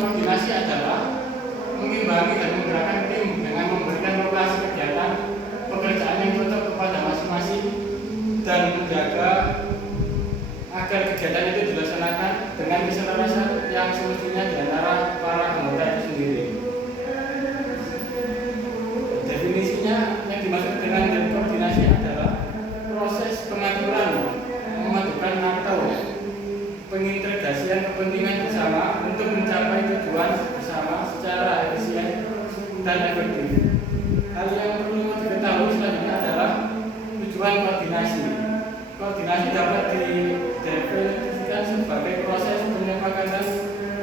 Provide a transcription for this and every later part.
koordinasi adalah mengimbangi dan menggerakkan tim dengan memberikan lokasi kegiatan pekerjaan yang cocok kepada masing-masing dan menjaga agar kegiatan itu dilaksanakan dengan keselarasan yang semestinya di antara para anggota itu sendiri. Definisinya yang dimaksud dengan koordinasi adalah proses pengaturan, memadukan atau pengintegrasian kepentingan bersama untuk mencapai tujuan bersama secara efisien dan efektif. Hal yang perlu diketahui selanjutnya adalah tujuan koordinasi. Koordinasi dapat didefinisikan sebagai proses penyepakatan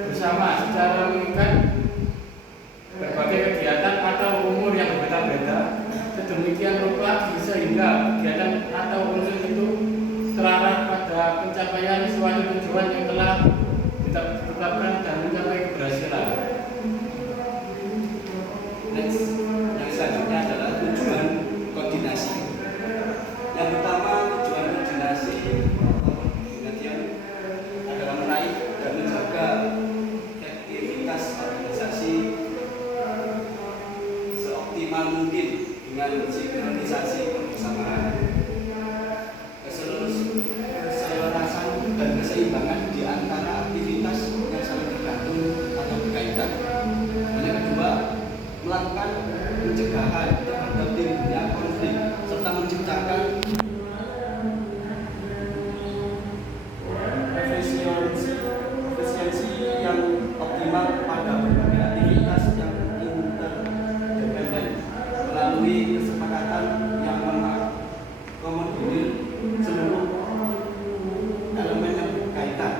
bersama secara mengikat berbagai kegiatan atau umur yang berbeda-beda sedemikian rupa sehingga kegiatan atau unsur itu terarah pada pencapaian suatu tujuan yang telah ditetapkan dan mencapai keberhasilan. Next, yang selanjutnya adalah tujuan koordinasi. Yang pertama, tujuan koordinasi adalah meraih dan menjaga efektivitas organisasi seoptimal mungkin dengan sinkronisasi kebersamaan, keselarasan dan keseimbangan di antara aktivitas yang saling tergantung atau berkaitan. Yang kedua, melakukan pencegahan terhadap timbulnya konflik serta menciptakan efisiensi yang optimal pada berbagai aktivitas yang interdependen melalui kesepakatan yang mengakomodir seluruh elemen yang berkaitan.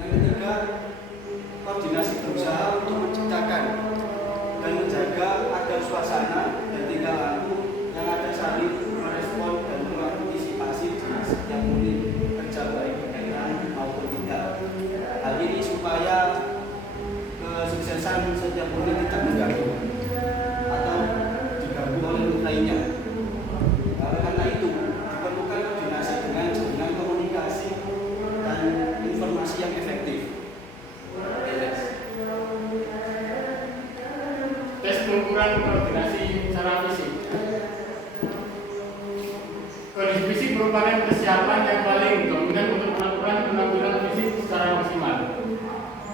Yang ketiga, koordinasi berusaha untuk menciptakan dan menjaga agar suasana dan tingkah laku yang ada saling merespon dan mengantisipasi di setiap unit kerja baik berkaitan maupun tidak. Hal ini supaya kesuksesan setiap unit tidak mengganggu atau diganggu oleh unit lainnya. Karena itu diperlukan koordinasi dengan jaringan komunikasi dan informasi yang efektif. Tes pengukuran koordinasi secara fisik. Kondisi fisik merupakan persiapan yang paling dominan untuk melakukan penampilan fisik secara maksimal.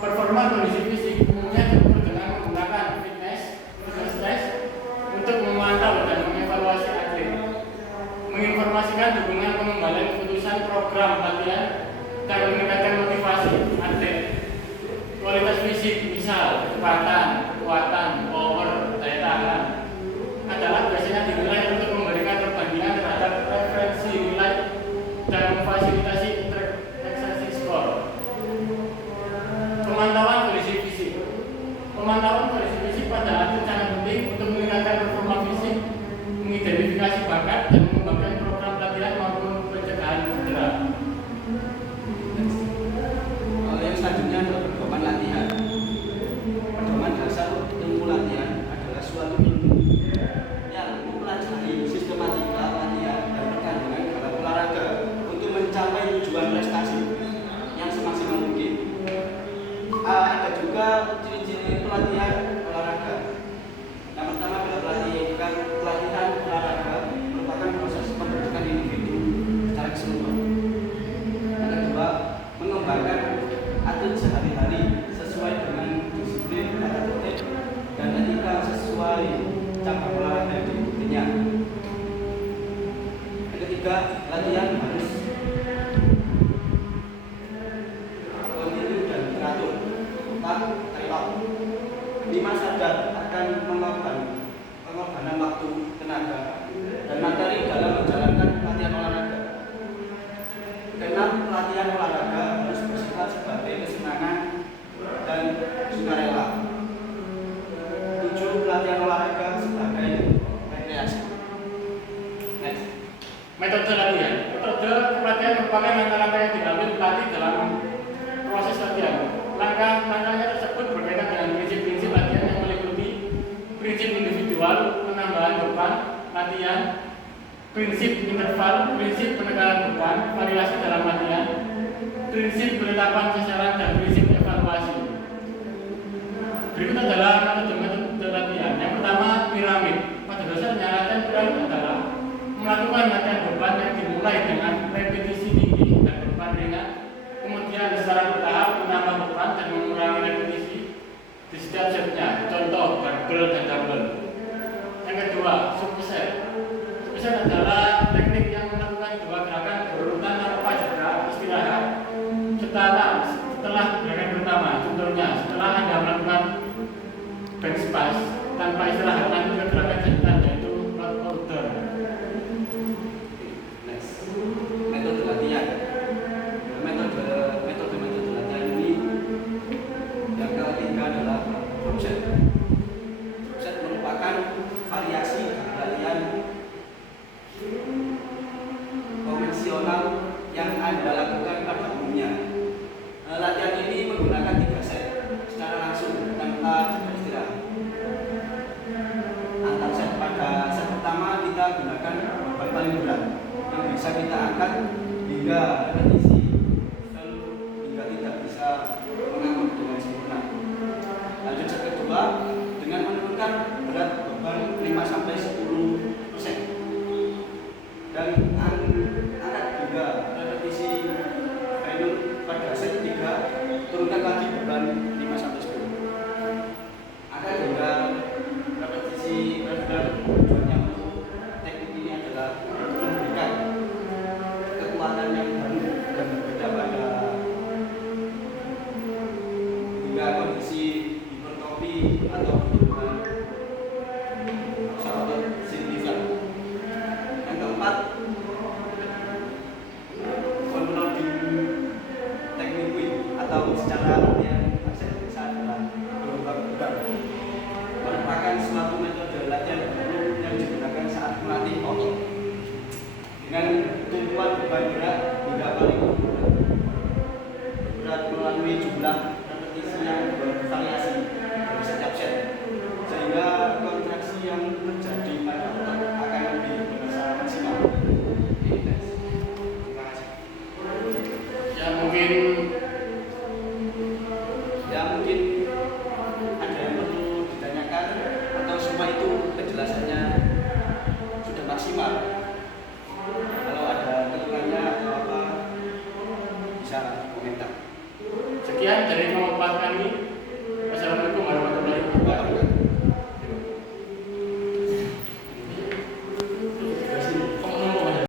Performa kondisi fisik umumnya diukur dengan menggunakan fitness test untuk memantau dan mengevaluasi atlet, menginformasikan dukungan pengembalian keputusan program latihan dan meningkatkan motivasi atlet. Kualitas fisik misal kecepatan, kekuatan, power, daya tahan adalah biasanya dinilai untuk memberikan perbandingan terhadap referensi nilai dan memfasilitasi interprestasi skor. Pemantauan kondisi fisik. Pemantauan kondisi fisik pada atlet sangat penting untuk meningkatkan performa fisik, mengidentifikasi bakat dan mengembangkan program latihan maupun pencegahan cedera. Yang selanjutnya adalah pedoman latihan. Pedoman dasar ilmu latihan adalah suatu ilmu yang mempelajari sistematika latihan dan pertandingan dalam olahraga untuk mencapai tujuan prestasi yang semaksimal mungkin. Ada juga ciri-ciri pelatihan olahraga. Yang pertama adalah pelatihan olahraga merupakan proses pembentukan individu secara keseluruhan. Yang kedua, mengembangkan atlet sehari-hari sesuai dengan disiplin, tata tertib, dan etika sesuai cabang olahraga yang diikutinya. Yang ketiga, latihan harus kontinu dan teratur. Lima sadar akan pengorbanan waktu, tenaga, dan materi dalam menjalankan latihan olahraga. Keenam, latihan olahraga harus bersifat sebagai kesenangan dan sukarela. 7, latihan olahraga sebagai rekreasi. Next. Metode latihan. Metode pelatihan merupakan langkah-langkah yang diambil pelatih dalam proses latihan. Langkah-langkahnya tersebut berkaitan dengan prinsip-prinsip latihan yang meliputi prinsip individual, penambahan beban latihan, prinsip interval, prinsip penekanan beban, variasi dalam latihan, prinsip penetapan sasaran dan prinsip evaluasi. double dan double. Yang kedua, superset. Superset adalah teknik yang melakukan dua gerakan berurutan tanpa jeda istirahat setelah gerakan pertama. Contohnya, setelah Anda melakukan bench press tanpa istirahat, lanjut ke gerakan selanjutnya yaitu road order. Next, metode latihan. Metode latihan ini yang ketiga adalah drop set. Drop set merupakan variasi dari latihan konvensional yang Anda lakukan pada umumnya. Latihan ini menggunakan 3 set secara langsung tanpa jeda istirahat. Antar set pada set pertama kita gunakan beban paling berat yang bisa kita angkat hingga repetisi hingga tidak bisa mengangkut dengan sempurna. Lanjut set kedua dengan menurunkan berat beban 5-10% dan angkat hingga repetisi final. Pada set 3 turunkan lagi beban 5-10. Angkat hingga repetisi regular. Tujuannya untuk teknik ini adalah memberikan kekuatan yang baru dan berbeda pada hingga kondisi hipertrofi atau penurunan otot signifikan. Yang keempat, controlling teknik quick atau secara latihan akselerasi adalah gelombang udara. Merupakan suatu metode latihan baru yang digunakan saat melatih otot dengan tumpuan beban berat hingga paling berat melalui jumlah repetisi yang bervariasi dari setiap set, sehingga kontraksi yang terjadi pada otot akan lebih berasa maksimal. Terima kasih. Mungkin ada yang perlu ditanyakan atau semua itu penjelasannya sudah maksimal. Kalau ada keluhannya atau apa bisa komentar. Sekian dari kelompok